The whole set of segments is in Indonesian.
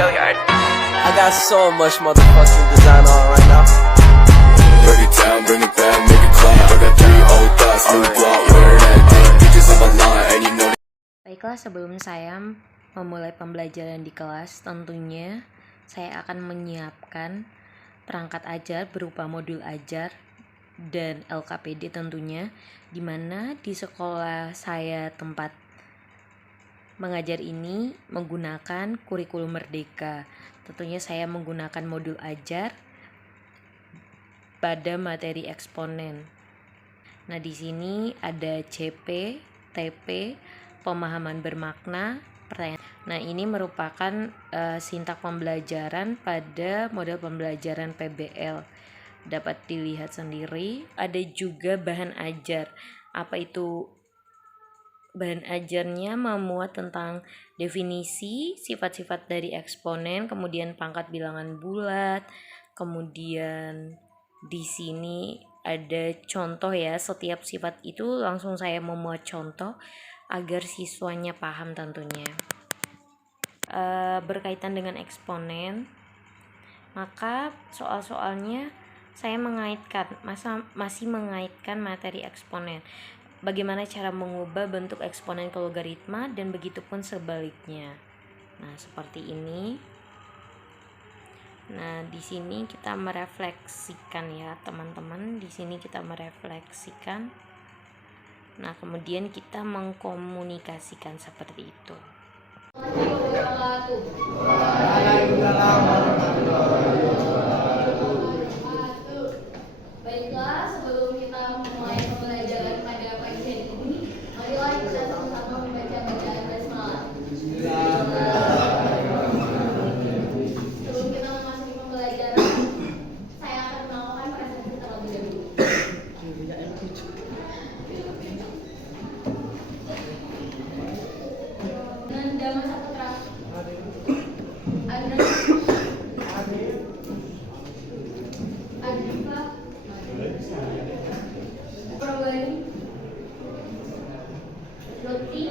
I got so much motherfucking design on right now. Break it down, bring it back, make it clap. I got 3 old thoughts, new block, where that thing. Bitches on my line, and you know. Baiklah, sebelum saya memulai pembelajaran di kelas, tentunya saya akan menyiapkan perangkat ajar berupa modul ajar dan LKPD tentunya, di mana di sekolah saya tempat mengajar ini menggunakan kurikulum merdeka. Tentunya saya menggunakan modul ajar pada materi eksponen. Nah, di sini ada CP, TP, pemahaman bermakna, pertanyaan. Nah, ini merupakan sintak pembelajaran pada model pembelajaran PBL. Dapat dilihat sendiri. Ada juga bahan ajar. Apa itu bahan ajarnya? Memuat tentang definisi, sifat-sifat dari eksponen, kemudian pangkat bilangan bulat, kemudian di sini ada contoh ya, setiap sifat itu langsung saya memuat contoh agar siswanya paham tentunya. Berkaitan dengan eksponen, maka soal-soalnya saya masih mengaitkan materi eksponen. Bagaimana cara mengubah bentuk eksponen ke logaritma dan begitu pun sebaliknya. Nah, seperti ini. Nah, di sini kita merefleksikan ya, teman-teman. Di sini kita merefleksikan. Nah, kemudian kita mengkomunikasikan seperti itu. Baiklah, sebelum kita memulai pembelajaran pada pagi hari ini, marilah kita sama-sama membaca bacaan basmalah. Sebelum kita memasuki pembelajaran, saya akan melakukan presentasi terlebih dahulu. Nandama Saputra, Andra, Adifa, Prabani, Lutfi,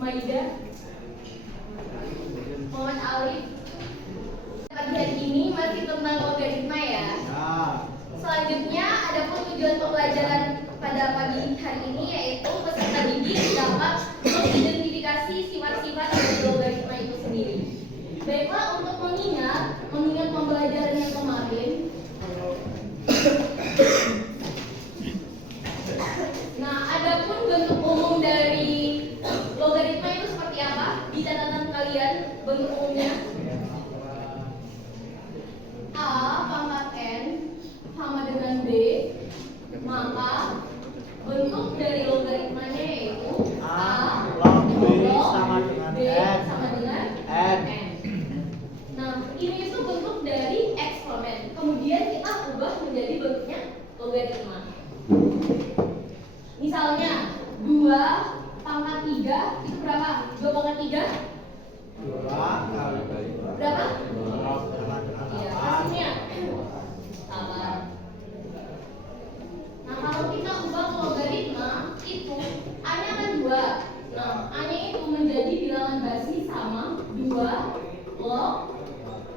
Maida, Muhammad Alif. Pagi hari ini masih tentang logaritma ya. Selanjutnya ada pun tujuan pembelajaran pada pagi hari ini, yaitu peserta didik dapat mengidentifikasi sifat-sifat dari logaritma itu sendiri. Baiklah, untuk mengingat pembelajaran yang kemarin. Nah, adapun bentuk umum dari logaritma itu seperti apa? Di catatan kalian bentuk umumnya A pangkat N sama dengan B, maka bentuk dari logaritmanya yaitu A log B sama dengan N. Nah, ini itu bentuk dari eksponen. Kemudian kita ubah menjadi bentuknya logaritma. Misalnya 2 pangkat 3 itu berapa? 2 pangkat 3? Berapa? Iya, hasilnya sabar. Nah, kalau kita ubah ke logaritma itu A-nya kan 2. Nah, A-nya itu menjadi bilangan basis sama 2 log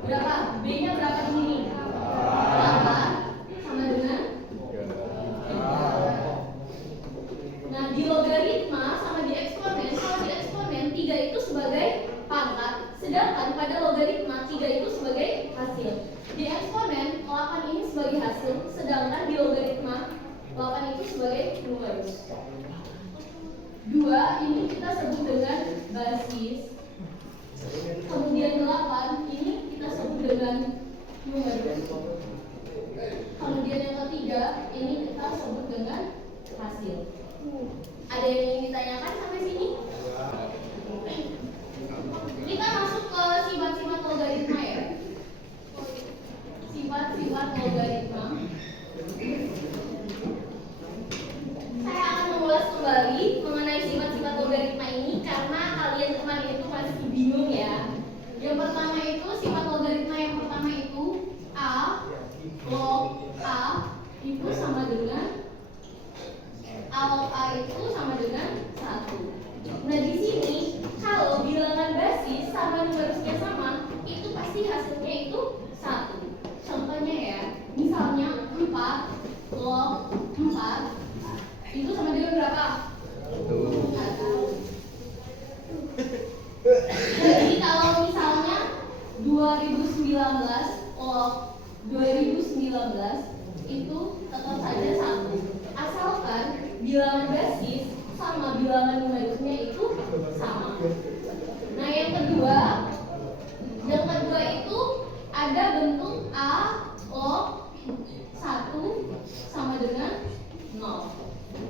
berapa? B-nya berapa di sini? 8 sama dengan 3. Nah, di logaritma sama di eksponen, kalau di eksponen 3 itu sebagai pangkat, sedangkan pada logaritma 3 itu sebagai hasil. Di eksponen 8 ini sebagai hasil, sedangkan di logaritma 8 itu sebagai numerus. 2 ini kita sebut dengan basis. Kemudian 8 ini kita sebut dengan numerus. Kemudian yang ketiga ini kita sebut dengan hasil. Ada yang ingin ditanyakan sampai sini? Kita masuk ke sifat-sifat logaritma ya. Sifat-sifat logaritma. Saya akan mengulas kembali mengenai sifat-sifat logaritma ini karena kalian kemarin itu masih bingung ya. Yang pertama itu sifat logaritma yang pertama itu A log A itu sama dengan A log A itu sama dengan 1. log 2019 itu tetap saja 1, asalkan bilangan basis sama bilangan numeriknya itu sama. Nah, yang kedua itu ada bentuk A log 1 sama dengan 0.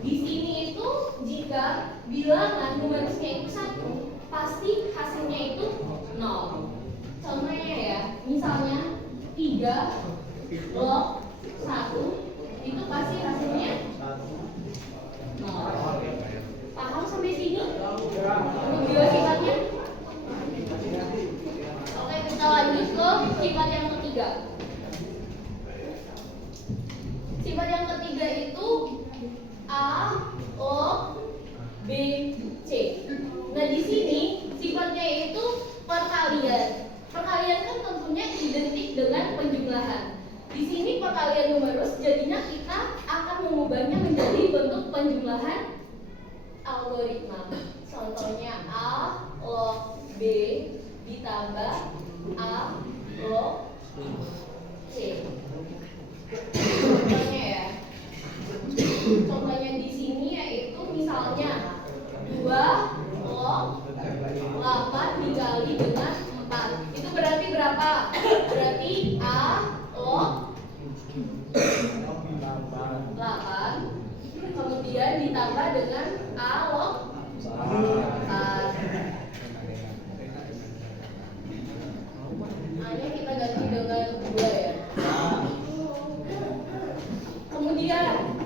Di sini itu jika bilangan numeriknya itu 1, pasti hasilnya itu 0. Contohnya ya, misalnya 3 log 1 itu pasti hasilnya 0. Paham sampai sini? Kedua sifatnya? Oke, kita lanjut ke sifat yang ketiga. Sifat yang ketiga itu A log B C. Nah, di sini sifatnya itu perkalian. Perkalian kan tentunya identik dengan penjumlahan. Di sini perkalian numerus, jadinya kita akan mengubahnya menjadi bentuk penjumlahan algoritma. Contohnya A log B ditambah A log C. Contohnya ya. Contohnya di sini yaitu misalnya 2 log 8 dikali dengan 4. Itu berarti berapa? Berarti A log 8 kemudian ditambah dengan A log 4. A-nya kita ganti dengan 2 ya. Kemudian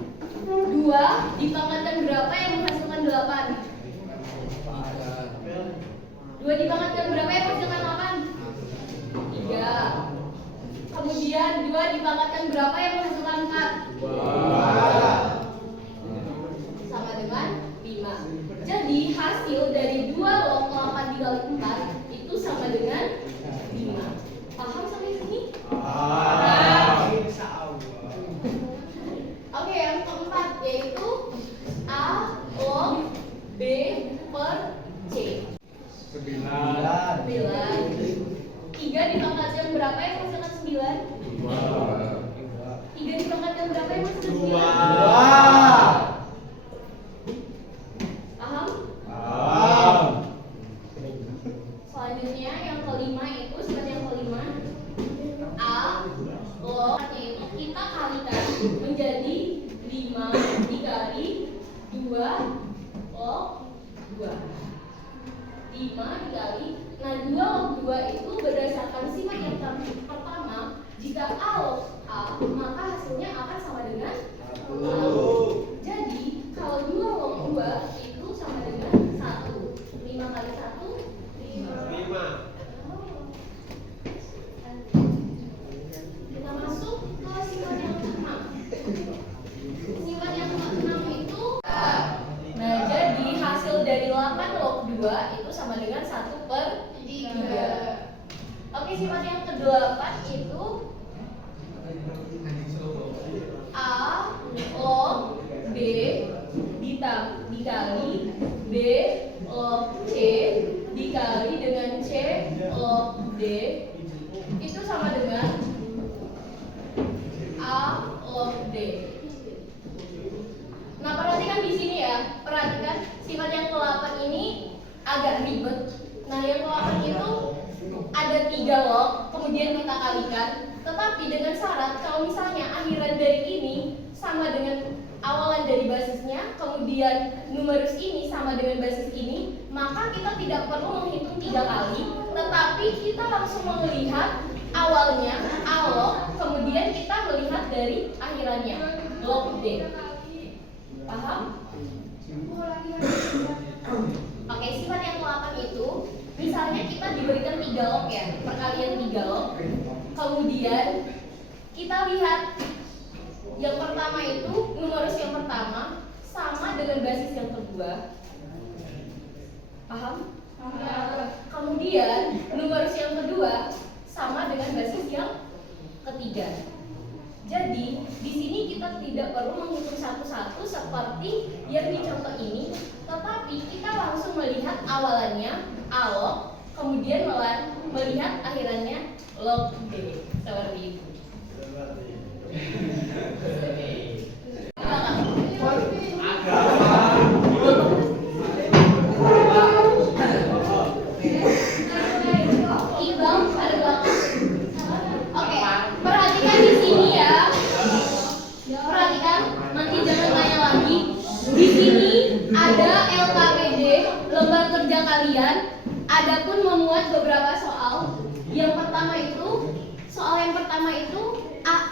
2 dipangkatkan berapa yang menghasilkan 8? 2 dipangkatkan berapa yang menghasilkan 8? 3. Kemudian 2 dipangkatkan berapa yang menghasilkan 4? 2. Sama dengan 5. Jadi hasil dari 2 log 8 dikali 4 itu sama dengan 5. Paham sampai sini? Oke, yang keempat yaitu A log B per C. 9. 3 dipangkatkan berapa yang menghasilkan 9? 3 dipangkatkan berapa yang menghasilkan 9? 2. Paham? Selanjutnya yang kelima itu sifat yang kelima A log itu kita kalikan menjadi 5 dikali 2 log 2. 5 dikali, nah 2 log 2 itu berdasarkan sifat yang pertama, jika A log A maka hasilnya akan sama dengan 1. Jadi kalau 2 log 2 itu sama dengan 1. 5 kali 1 5. Kita masuk ke sifat yang ke-6. Sifat yang ke-6 itu nah, jadi hasil dari 8 log 2 itu sama dengan 1 per 3. Oke, sifat yang ke-8 itu A log B dikali B log C dikali dengan C log D itu sama dengan A log D. Nah, perhatikan di sini ya. Perhatikan sifat yang ke-8 ini agak ribet. Nah, yang ke-8 itu ada 3 log, kemudian kita kalikan. Tetapi dengan syarat kalau misalnya akhiran dari ini sama dengan awalan dari basisnya, kemudian numerus ini sama dengan basis ini, maka kita tidak perlu menghitung 3 kali, tetapi kita langsung melihat awalnya A log, kemudian kita melihat dari akhirannya log D. Paham? Oke, sifat yang ke-8 itu misalnya kita diberikan 3 log ya, perkalian 3 log. Kemudian kita lihat yang pertama itu numerus yang pertama sama dengan basis yang kedua. Paham? Kemudian numerus yang kedua sama dengan basis yang ketiga. Jadi di sini kita tidak perlu menghitung satu-satu seperti yang di contoh ini, tetapi kita langsung melihat awalannya A log, kemudian melihat akhirannya log B seperti itu. Ibang pada belakang. Oke, perhatikan di sini ya. Perhatikan, nanti jangan tanya lagi. Di sini ada LKPD, lembar kerja kalian. Adapun memuat beberapa soal. Yang pertama itu,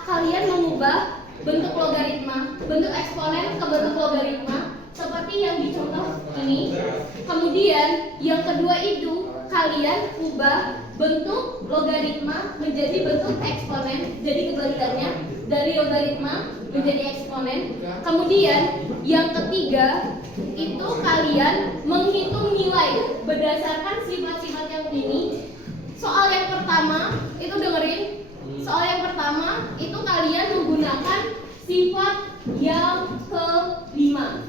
kalian mengubah bentuk logaritma, bentuk eksponen ke bentuk logaritma seperti yang dicontoh ini. Kemudian yang kedua itu kalian ubah bentuk logaritma menjadi bentuk eksponen, jadi kebalikannya dari logaritma menjadi eksponen. Kemudian yang ketiga itu kalian menghitung nilai berdasarkan sifat-sifat yang ini. Soal yang pertama itu dengerin. Soal yang pertama itu kalian menggunakan sifat yang kelima.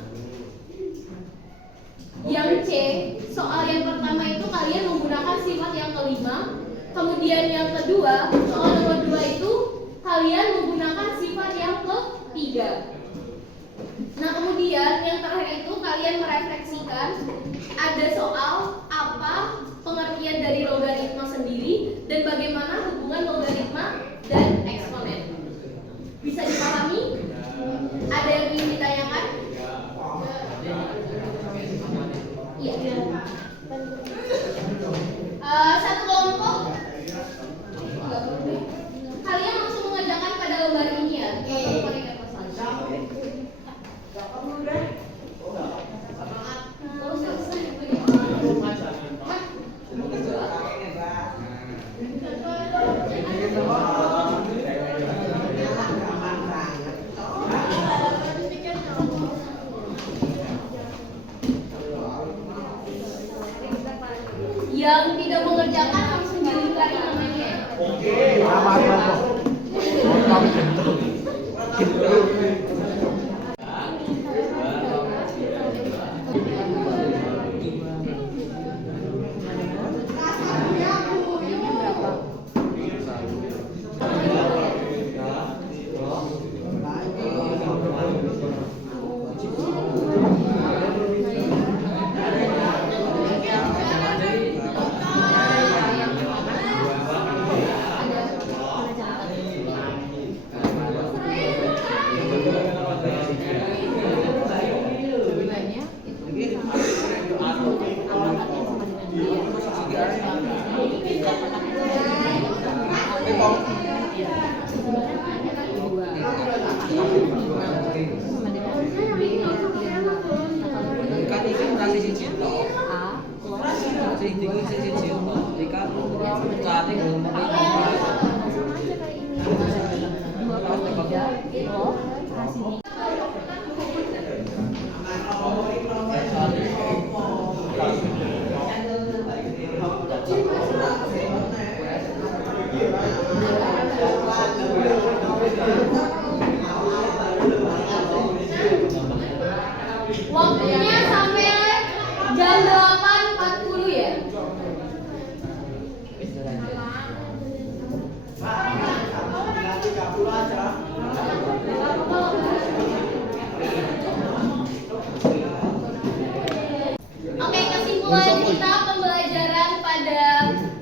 Yang C, soal yang pertama itu kalian menggunakan sifat yang kelima. Kemudian yang kedua, soal nomor 2 itu kalian menggunakan sifat yang ketiga. Nah, kemudian yang terakhir itu kalian merefleksikan ada soal apa pengertian dari logaritma sendiri dan bagaimana hubungan logaritma dan eksponen. Bisa dipahami? Ada yang ingin ditanyakan? Iya. Satu kelompok. Kalian langsung mengerjakan pada lembar ini ya. Yang tidak mengerjakan langsung dilingkari namanya. Waktunya sampai jam 8.40 ya. Oke, kesimpulan kita pembelajaran pada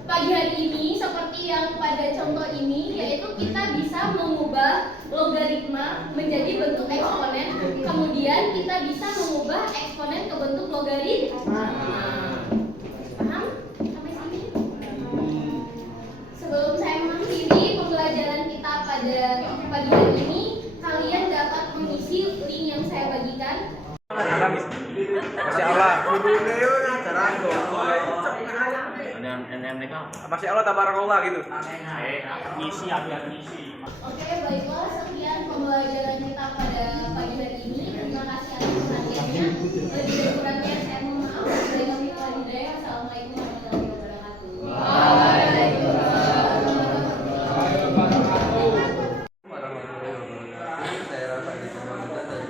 pagi hari ini seperti yang pada contoh ini, yaitu kita bisa mengubah logaritma menjadi bentuk eksponen, kemudian kita bisa mengubah eksponen ke bentuk logaritma. Paham? Sampai sini? Sebelum saya mengakhiri pembelajaran kita pada pagi hari ini, kalian dapat mengisi link yang saya bagikan. Masya Allah. Masya Allah, tabarakallah gitu. Oke, baiklah, sekian pembelajaran kita pada pagi hari ini. Terima kasih atas perhatiannya. Lebih kurangnya saya mohon maaf. Assalamualaikum warahmatullahi wabarakatuh. Saya Rafa dari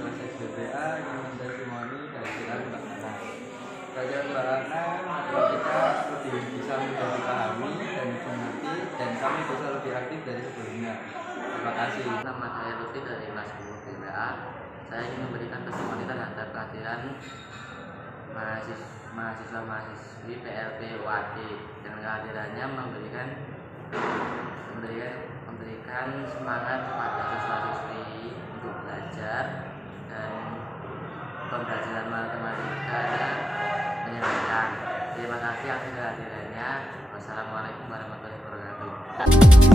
kelas SBPA yang mendasimoni kajian Mbak Ana. Kajian Mbak Ana kita lebih bisa mendapatkan dan mengerti dan kami bisa lebih aktif dari sebelumnya. Terima kasih. Nama saya Lutfi dari kelas 10 PPA. Saya ingin memberikan testimoni terhadap kehadiran mahasiswa-mahasiswi PLP UAD, dan kehadirannya memberikan semangat kepada siswa-siswi untuk belajar, dan pembelajaran matematika menyenangkan. Terima kasih atas kehadirannya. Wassalamualaikum warahmatullahi wabarakatuh.